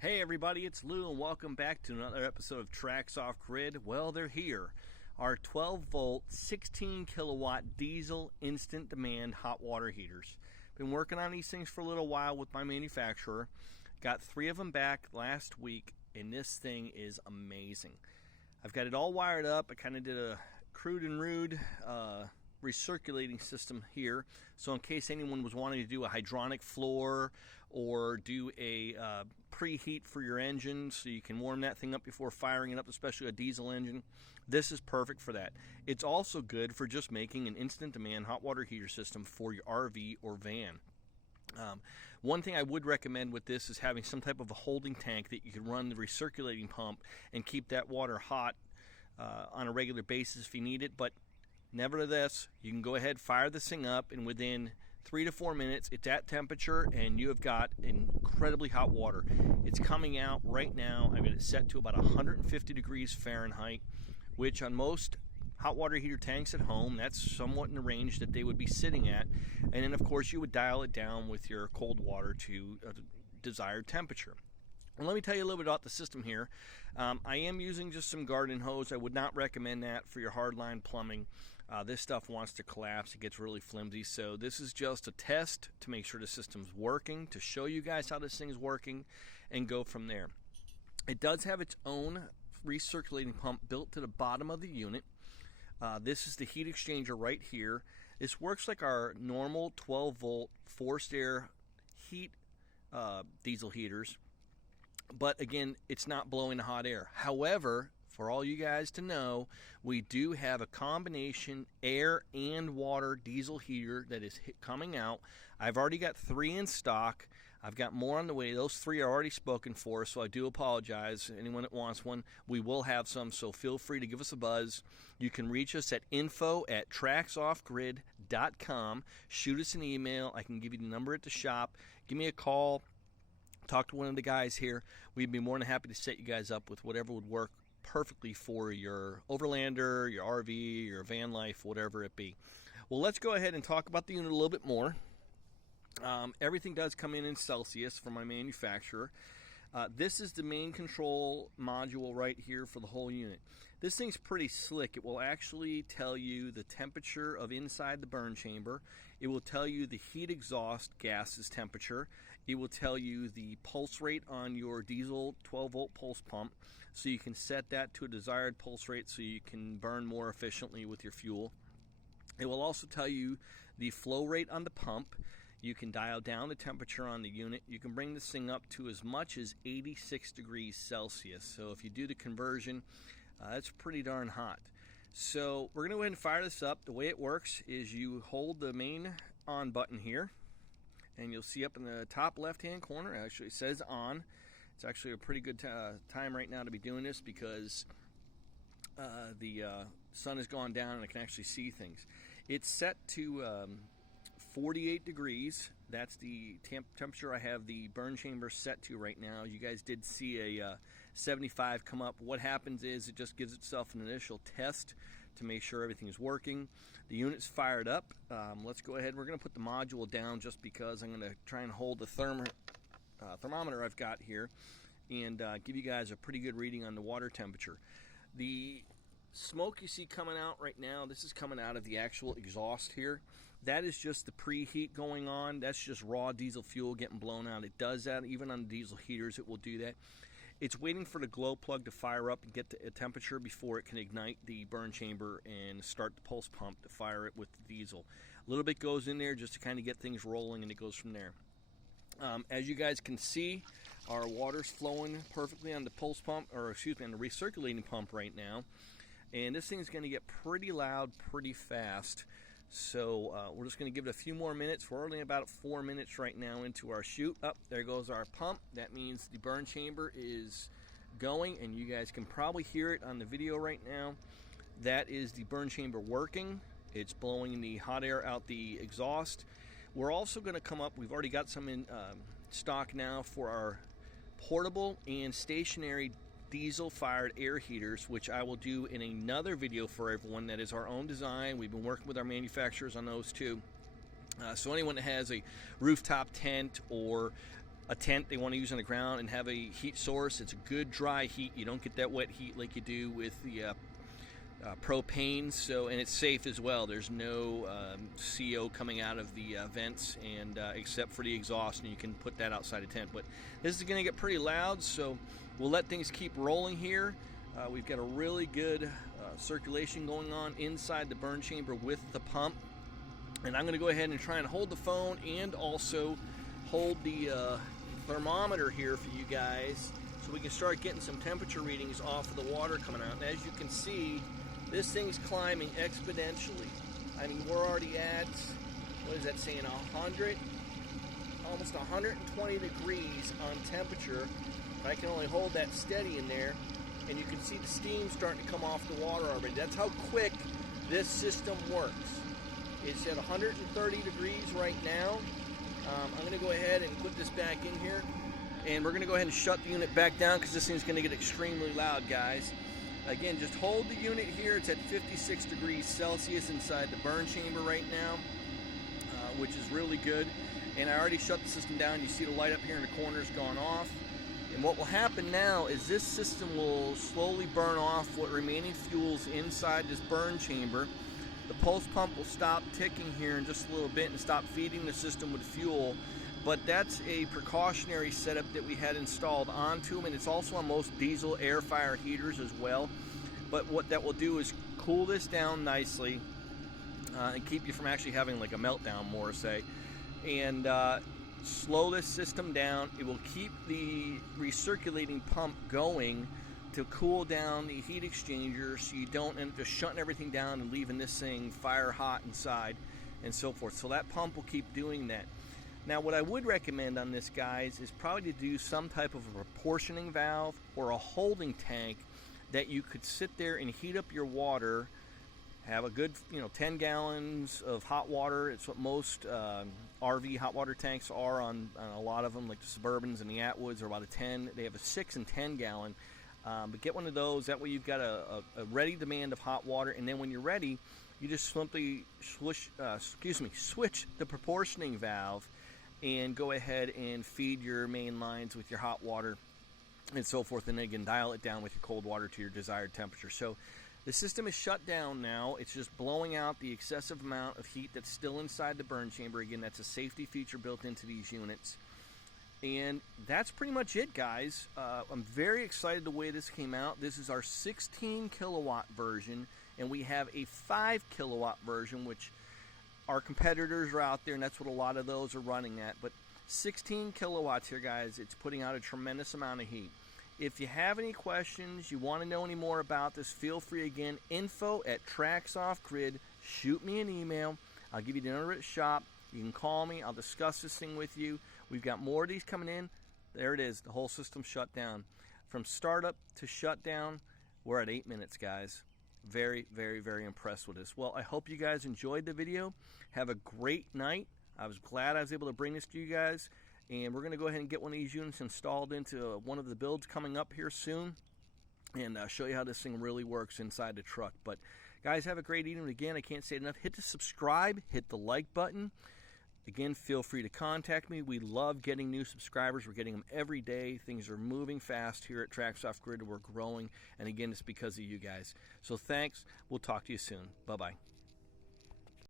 Hey everybody, it's Lou and welcome back to another episode of TRAX Off Grid. Well, they're here. Our 12 volt, 16 kilowatt diesel instant demand hot water heaters. Been working on these things for a little while with my manufacturer. Got 3 of them back last week and this thing is amazing. I've got it all wired up. I kind of did a crude and rude recirculating system here, so in case anyone was wanting to do a hydronic floor or do a preheat for your engine so you can warm that thing up before firing it up, especially a diesel engine, this is perfect for that. It's also good for just making an instant demand hot water heater system for your RV or van. One thing I would recommend with this is having some type of a holding tank that you can run the recirculating pump and keep that water hot on a regular basis if you need it. But nevertheless, you can go ahead, fire this thing up, and within 3 to 4 minutes, it's at temperature, and you have got incredibly hot water. It's coming out right now. I've got it set to about 150 degrees Fahrenheit, which on most hot water heater tanks at home, that's somewhat in the range that they would be sitting at. And then, of course, you would dial it down with your cold water to a desired temperature. And let me tell you a little bit about the system here. I am using just some garden hose. I would not recommend that for your hardline plumbing. This stuff wants to collapse. It gets really flimsy. So this is just a test to make sure the system's working, to show you guys how this thing's working, and go from there. It does have its own recirculating pump built to the bottom of the unit. This is the heat exchanger right here. This works like our normal 12 volt forced air heat diesel heaters. But again, it's not blowing the hot air. However, for all you guys to know, we do have a combination air and water diesel heater that is coming out. I've already got 3 in stock. I've got more on the way. Those 3 are already spoken for, so I do apologize. Anyone that wants one, we will have some, so feel free to give us a buzz. You can reach us at info@traxoffgrid.com. Shoot us an email. I can give you the number at the shop. Give me a call. Talk to one of the guys here. We'd be more than happy to set you guys up with whatever would work perfectly for your overlander, your RV, your van life, whatever it be. Well, let's go ahead and talk about the unit a little bit more. Everything does come in Celsius from my manufacturer. This is the main control module right here for the whole unit. This thing's pretty slick. It will actually tell you the temperature of inside the burn chamber. It will tell you the heat exhaust gas's temperature. It will tell you the pulse rate on your diesel 12 volt pulse pump, so you can set that to a desired pulse rate so you can burn more efficiently with your fuel. It will also tell you the flow rate on the pump. You can dial down the temperature on the unit. You can bring this thing up to as much as 86 degrees Celsius. So if you do the conversion, that's pretty darn hot. So we're going to go ahead and fire this up. The way it works is you hold the main on button here, and you'll see up in the top left-hand corner, actually it says on. It's actually a pretty good time right now to be doing this because the sun has gone down and I can actually see things. It's set to 48 degrees. That's the temperature I have the burn chamber set to right now. You guys did see a 75 come up. What happens is it just gives itself an initial test to make sure everything is working. The unit's fired up. Let's go ahead. We're going to put the module down just because I'm going to try and hold the thermometer I've got here and give you guys a pretty good reading on the water temperature. The smoke you see coming out right now, this is coming out of the actual exhaust here. That is just the preheat going on. That's just raw diesel fuel getting blown out. It does that even on the diesel heaters. It will do that. It's waiting for the glow plug to fire up and get to a temperature before it can ignite the burn chamber and start the pulse pump to fire it with the diesel. A little bit goes in there just to kind of get things rolling, and it goes from there. As you guys can see, our water's flowing perfectly on the pulse pump, or excuse me, on the recirculating pump right now. And this thing's going to get pretty loud pretty fast. So we're just going to give it a few more minutes. We're only about 4 minutes right now into our shoot. There goes our pump. That means the burn chamber is going, and you guys can probably hear it on the video right now. That is the burn chamber working. It's blowing the hot air out the exhaust. We're also going to come up, we've already got some in stock now for our portable and stationary diesel-fired air heaters, which I will do in another video for everyone. That is our own design. We've been working with our manufacturers on those too. So anyone that has a rooftop tent or a tent they want to use on the ground and have a heat source. It's a good dry heat. You don't get that wet heat like you do with the propane. And it's safe as well. There's no CO coming out of the vents, and except for the exhaust, and you can put that outside a tent. But this is going to get pretty loud, so we'll let things keep rolling here. We've got a really good circulation going on inside the burn chamber with the pump, and I'm going to go ahead and try and hold the phone and also hold the thermometer here for you guys, so we can start getting some temperature readings off of the water coming out. And as you can see, this thing's climbing exponentially. I mean, we're already at, what is that saying, 100, almost 120 degrees on temperature. I can only hold that steady in there, and you can see the steam starting to come off the water already. That's how quick this system works. It's at 130 degrees right now. I'm going to go ahead and put this back in here, and we're going to go ahead and shut the unit back down because this thing's going to get extremely loud, guys. Again, just hold the unit here. It's at 56 degrees Celsius inside the burn chamber right now, which is really good. And I already shut the system down. You see the light up here in the corner's gone off. And what will happen now is this system will slowly burn off what remaining fuel's inside this burn chamber. The pulse pump will stop ticking here in just a little bit and stop feeding the system with fuel. But that's a precautionary setup that we had installed onto them, and it's also on most diesel air fryer heaters as well. But what that will do is cool this down nicely and keep you from actually having like a meltdown, more say, and slow this system down. It will keep the recirculating pump going to cool down the heat exchanger, so you don't end up just shutting everything down and leaving this thing fire hot inside and so forth. So that pump will keep doing that. Now, what I would recommend on this, guys, is probably to do some type of a proportioning valve or a holding tank that you could sit there and heat up your water, have a good 10 gallons of hot water. It's what most RV hot water tanks are on a lot of them, like the Suburbans and the Atwoods are about a 10. They have a 6 and 10 gallon. But get one of those. That way you've got a ready demand of hot water, and then when you're ready, you just simply switch the proportioning valve and go ahead and feed your main lines with your hot water and so forth, and then again dial it down with your cold water to your desired temperature. So the system is shut down now. It's just blowing out the excessive amount of heat that's still inside the burn chamber. Again, that's a safety feature built into these units. And that's pretty much it, guys. I'm very excited the way this came out. This is our 16 kilowatt version, and we have a 5 kilowatt version, which our competitors are out there, and that's what a lot of those are running at. But 16 kilowatts here, guys. It's putting out a tremendous amount of heat. If you have any questions, you want to know any more about this, feel free, again, info@TRAX Off Grid. Shoot me an email. I'll give you the number at shop. You can call me. I'll discuss this thing with you. We've got more of these coming in. There it is. The whole system shut down. From startup to shutdown, we're at 8 minutes, guys. Very, very, very impressed with this. Well, I hope you guys enjoyed the video. Have a great night. I was glad I was able to bring this to you guys. And we're going to go ahead and get one of these units installed into one of the builds coming up here soon, and show you how this thing really works inside the truck. But guys, have a great evening. Again, I can't say it enough. Hit the subscribe, hit the like button. Again, feel free to contact me. We love getting new subscribers. We're getting them every day. Things are moving fast here at TRAX Off Grid. We're growing, and again, it's because of you guys. So thanks. We'll talk to you soon. Bye-bye.